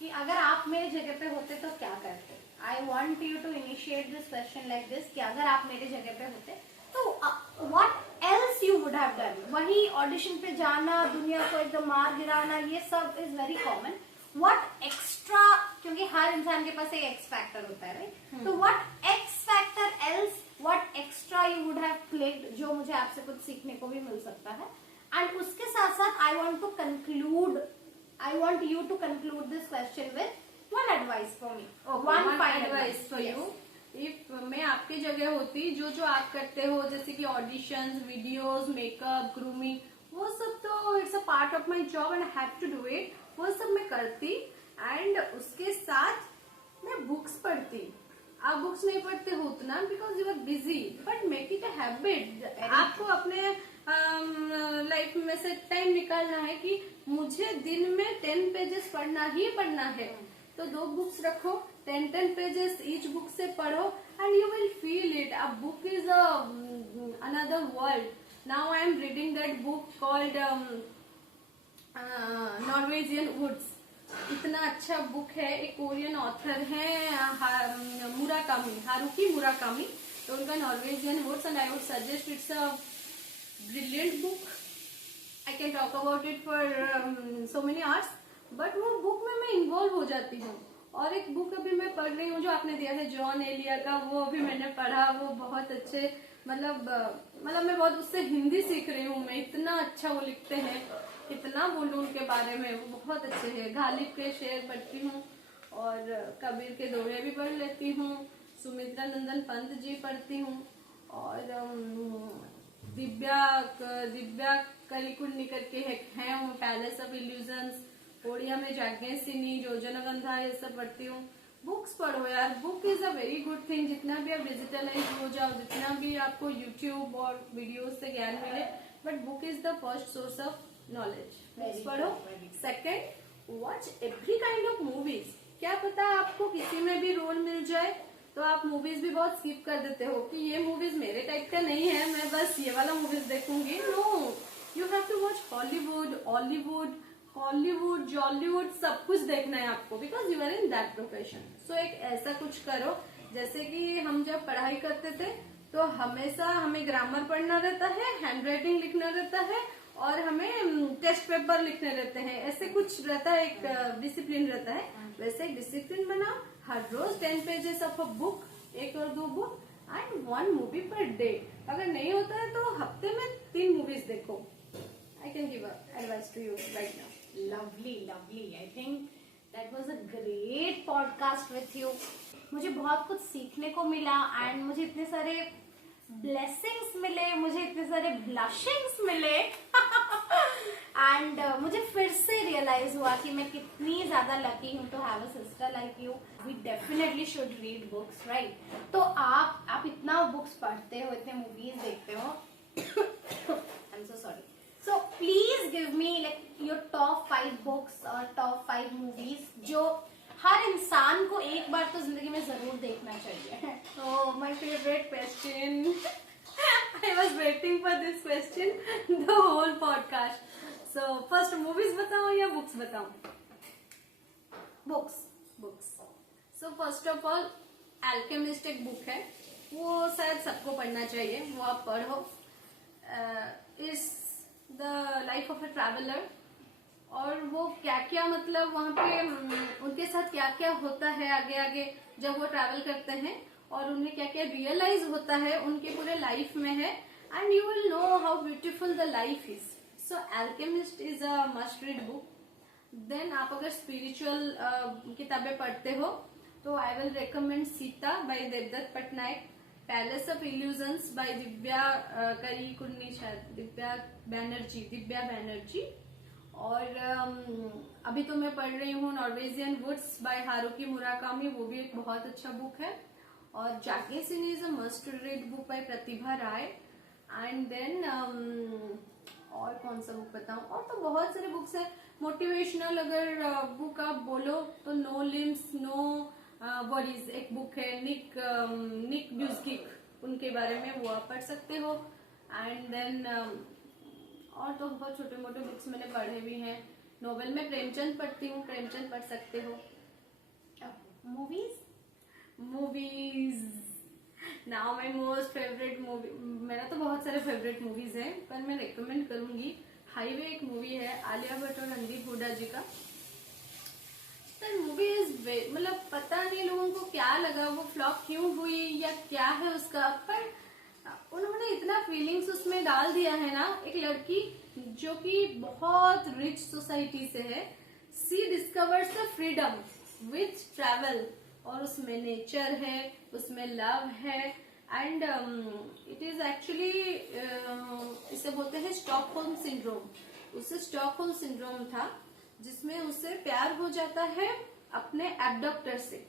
कि अगर आप मेरे जगह पे होते तो क्या करते? I want you to initiate this question like this कि अगर आप मेरे जगह पे होते तो what else you would have done? वही ऑडिशन पे जाना, दुनिया को एकदम मार गिराना, ये सब is very common. What extra, क्योंकि हर इंसान के पास एक एक्स फैक्टर होता है राइट, तो what x factor else, what extra you would have clicked, जो मुझे आपसे कुछ सीखने को भी मिल सकता है। एंड उसके साथ साथ I want you to conclude this question with one advice for me, one advice for you. If मैं आपकी जगह होती, जो आप करते हो जैसे कि ऑडिशंस, वीडियोस, मेकअप, ग्रूमिंग, वो सब तो it's a part of my job and I have to do it, वो सब मैं करती। एंड उसके साथ मैं बुक्स पढ़ती। आप बुक्स नहीं पढ़ते हो उतना because you are busy, but make it a habit. आपको अपने लाइफ में से टाइम निकालना है कि मुझे दिन में 10 पेजेस पढ़ना ही पढ़ना है, तो 2 बुक्स रखो, 10 पेजेस ईच बुक से पढ़ो and you will feel it. A book is another world. Now I am reading that book called Norwegian Woods. इतना अच्छा बुक है, एक कोरियन ऑथर है मुराकामी, हारुकी मुराकामी, तो उनका Norwegian Woods and I would suggest it's a brilliant book. I can talk about it for so many hours, but वो बुक में मैं इन्वॉल्व हो जाती हूँ। और एक बुक अभी मैं पढ़ रही हूँ जो आपने दिया था जॉन एलिया का, वो अभी मैंने पढ़ा, वो बहुत अच्छे, मतलब मैं बहुत उससे हिंदी सीख रही हूँ मैं। इतना अच्छा वो लिखते हैं, इतना बोलूँ उनके बारे में, वो बहुत अच्छे हैं। गालिब के शेर पढ़ती हूँ और कबीर के दोहे भी पढ़ लेती हूँ, सुमित्रा नंदन पंत जी पढ़ती हूँ, और दिव्या कलिकुन्नी करके हैं वो, पैलेस ऑफ इल्यूजन्स, ओडिया में जागे सिनी, योजनागंधा, ये सब पढ़ती हूँ। बुक्स पढ़ो यार, book is a very good thing. जितना भी आप डिजिटलाइज हो जाओ, जितना भी आपको यूट्यूब और वीडियोस से ज्ञान मिले, but book is the first source of knowledge. Books पढ़ो। Second, watch every kind of movies. क्या पता आपको किसी में भी रोल मिल जाए, तो आप मूवीज भी बहुत स्किप कर देते हो कि ये मूवीज मेरे टाइप का नहीं है, मैं बस ये वाला मूवीज देखूंगी। No, you have to watch Hollywood, Jollywood, सब कुछ देखना है आपको, because you are in that profession. So एक ऐसा कुछ करो, जैसे कि हम जब पढ़ाई करते थे तो हमेशा हमें ग्रामर पढ़ना रहता है, हैंड राइटिंग लिखना रहता है, और हमें टेस्ट पेपर लिखने रहते हैं, ऐसे कुछ रहता है, एक डिसिप्लिन रहता है। वैसे एक डिसिप्लिन बनाओ, हर रोज 10 पेजेस ऑफ अ बुक, 1 और 2 book and 1 movie per day. अगर नहीं होता है तो हफ्ते में 3 मूवीज देखो। I can give advice to you right now. Lovely. I think that was a great podcast with you. मुझे बहुत कुछ सीखने को मिला एंड मुझे इतने सारे ब्लेसिंग्स मिले, मुझे इतने सारे ब्लशिंग्स मिले एंड मुझे फिर से रियलाइज हुआ कि मैं कितनी ज्यादा लकी हूँ to have a sister like you. We definitely should read books, right? तो आप इतना बुक्स पढ़ते हो, इतने मूवीज देखते हो, आई am so sorry. So please give me like your top 5 books or top 5 movies जो हर इंसान को एक बार तो जिंदगी में जरूर देखना चाहिए। Oh, my favorite question. I was waiting for this question the whole podcast. So first movies बताऊं या books बताऊं? Books. So first of all, Alchemist एक book है, वो शायद सबको पढ़ना चाहिए, वो आप पढ़ो। इस the life of a traveller, और वो क्या क्या, मतलब वहाँ पे उनके साथ क्या क्या होता है आगे आगे जब वो ट्रैवल करते हैं, और उन्हें क्या क्या रियलाइज होता है उनके पूरे लाइफ में है, and you will know how beautiful the life is. So Alchemist is a must read book. Then आप अगर स्पिरिचुअल किताबें पढ़ते हो तो I will recommend Sita by Devdutt Pattanaik, Palace of Illusions by Divya Kalikunni, शायद दिव्या बैनर्जी, और अभी तो मैं पढ़ रही हूँ Norwegian Woods by Haruki Murakami, वो भी एक बहुत अच्छा बुक है। और Yajnaseni is a must read book by Pratibha Ray. And then और कौन सा बुक बताऊं, और तो बहुत सारे बुक्स है मोटिवेशनल। अगर बुक आप बोलो तो नो लिम्स नो वरीज एक बुक है, निक ब्यूस्किक, उनके बारे में, वो आप पढ़ सकते हो। एंड देन और तो बहुत छोटे मोटे बुक्स मैंने पढ़े भी हैं। नोवेल में प्रेमचंद पढ़ती हूँ, प्रेमचंद पढ़ सकते हो। Movies now my most favourite movie, मेरा तो बहुत सारे फेवरेट मूवीज हैं, पर मैं रिकमेंड करूंगी हाईवे एक मूवी है, आलिया भट्ट और रणदीप हुड्डा जी का। दैट मूवी इज मतलब पता नहीं लोगों को क्या लगा, वो फ्लॉप क्यों हुई या क्या है उसका, पर उन्होंने इतना फीलिंग्स उसमें डाल दिया है ना। एक लड़की जो कि बहुत रिच सोसाइटी से है, she discovers the freedom with travel, और उसमें नेचर है, उसमें लव है, एंड इट इज एक्चुअली इसे बोलते हैं स्टॉकहोल्म सिंड्रोम। उसे स्टॉकहोल्म सिंड्रोम था जिसमें उसे प्यार हो जाता है अपने एब्डक्टर से,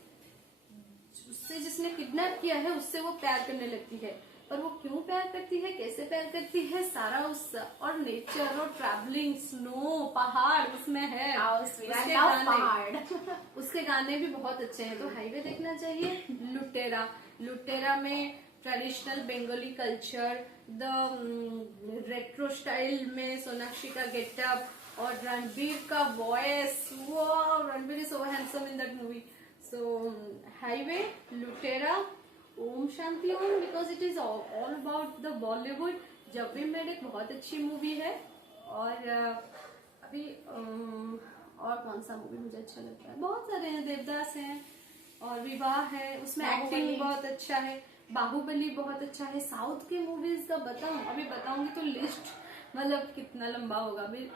उससे जिसने किडनैप किया है उससे वो प्यार करने लगती है। पर वो क्यों प्यार करती है, कैसे प्यार करती है, सारा उस और नेचर और ट्रैवलिंग, स्नो, पहाड़ उसमें है। उसके गाने भी बहुत अच्छे हैं, तो हाईवे देखना चाहिए। लुटेरा, लुटेरा में traditional Bengali culture, the retro style में सोनाक्षी का गेटअप और रणबीर का वॉइस, वो Ranbir is so handsome in that movie. So Highway, Lootera, Om Shanti Om, because it is all about the Bollywood. जब भी मेड एक बहुत अच्छी मूवी है। और अभी और कौन सा मूवी मुझे अच्छा लगता है, बहुत सारे हैं, देवदास हैं और विवाह है, उसमें एक्टिंग बहुत अच्छा है, बाहुबली बहुत अच्छा है। साउथ के मूवीज का बताऊं, अभी बताऊंगी तो लिस्ट मतलब कितना लंबा होगा। अभी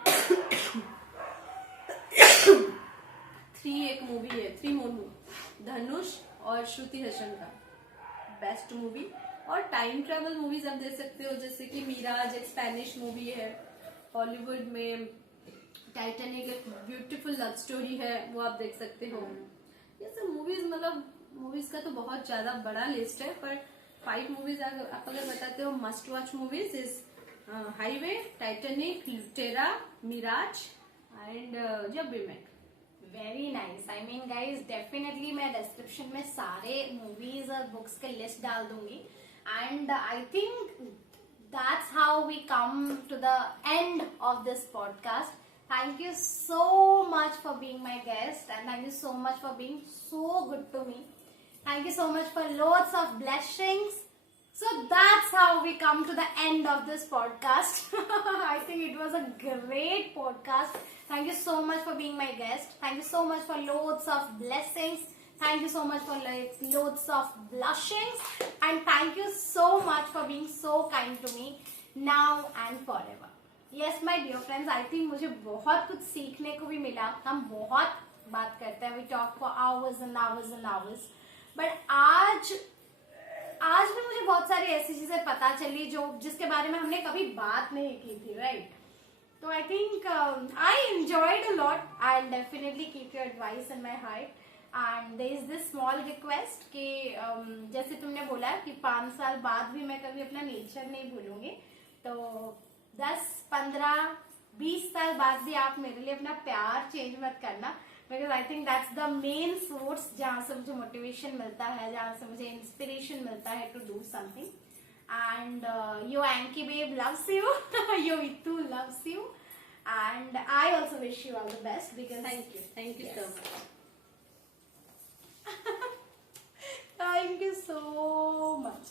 3 एक मूवी है, 3 मूवी, धनुष और श्रुति हसन का, बेस्ट मूवी। और टाइम ट्रेवल मूवीज आप देख सकते हो, जैसे कि मिराज एक स्पेनिश मूवी है, हॉलीवुड में टाइटैनिक एक ब्यूटीफुल लव स्टोरी है, वो आप देख सकते हो। ये सब मूवीज, मतलब मूवीज का तो बहुत ज्यादा बड़ा लिस्ट है, पर 5 मूवीज आप अगर बताते हो must watch movies is Highway, Titanic, Lootera, Mirage and Jab We Met. Very nice. I mean guys, definitely मैं डिस्क्रिप्शन में सारे मूवीज और बुक्स के लिस्ट डाल दूंगी। And I think that's how we come to the end of this podcast. Thank you so much for being my guest, and thank you so much for being so good to me. Thank you so much for loads of blessings. So that's how we come to the end of this podcast. I think it was a great podcast. Thank you so much for being my guest. Thank you so much for loads of blessings. Thank you so much for loads of blushings. And thank you so much for being so kind to me now and forever. Yes, my dear friends, I think मुझे बहुत कुछ सीखने को भी मिला। हम बहुत बात करते हैं, we talk for hours and hours and hours. But आज भी मुझे बहुत सारी ऐसी चीजें पता चली जिसके बारे में हमने कभी बात नहीं की थी, right? So I think I enjoyed a lot. I'll definitely keep your advice in my heart. And there is this small request कि जैसे तुमने बोला कि 5 साल बाद भी मैं कभी अपना नेचर नहीं भूलूंगी, तो 10, 15, 20 साल बाद भी आप मेरे लिए अपना प्यार चेंज मत करना, because I think that's the main source जहाँ से मुझे मोटिवेशन मिलता है, जहाँ से मुझे इंस्पिरेशन मिलता है to do something. And your Anky babe loves you, your Itu loves you, and I also wish you all the best because thank you so much. Thank you so much.